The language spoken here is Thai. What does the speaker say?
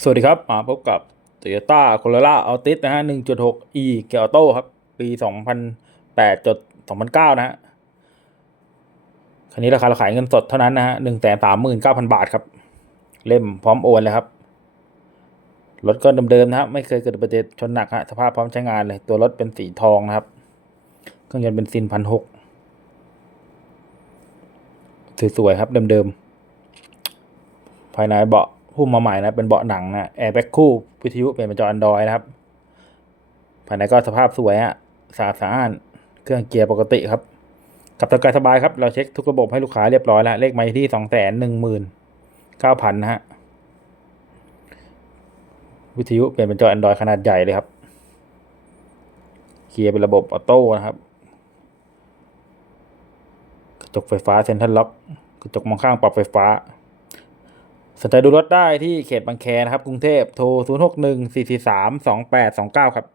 สวัสดีครับ มาพบกับ Toyota Corolla Altis นะฮะ 1.6 e เกียร์ออโต้ครับ ปี 2008จด2009 นะฮะ คันนี้ราคาเราขายเงินสดเท่านั้นนะฮะ 139,000 บาทครับ เล่มพร้อมโอนเลยครับ รถก็เดิมๆนะครับ ไม่เคยเกิดอุบัติเหตุชนหนักฮะ สภาพพร้อมใช้งานเลย ตัวรถเป็นสีทองนะครับ เครื่องยนต์เป็นซินพันหกสวยๆครับเดิมๆ ภายในเบาะ หุ้มมาใหม่นะเป็นเบาะหนังนะแอร์แบ็กคู่วิทยุเปลี่ยนเป็นจอ Android นะครับภายในก็สภาพสวยฮะสะอาดสะอ้านเครื่องเกียร์ปกติครับขับสบายสบายครับเราเช็คทุกระบบให้ลูกค้าเรียบร้อยแล้วเลขไมค์ที่สองแสนหนึ่งหมื่นเก้าพันนะฮะวิทยุเปลี่ยนเป็นจอ Android ขนาดใหญ่เลยครับ เกียร์เป็นระบบออโต้นะครับ กระจกไฟฟ้าเซ็นทรัลล็อก กระจกมองข้างปรับไฟฟ้า สนใจดูรถได้ที่เขตบางแคนะครับกรุงเทพโทร 0 6 1 4 4 3 2 8 2 9 ครับ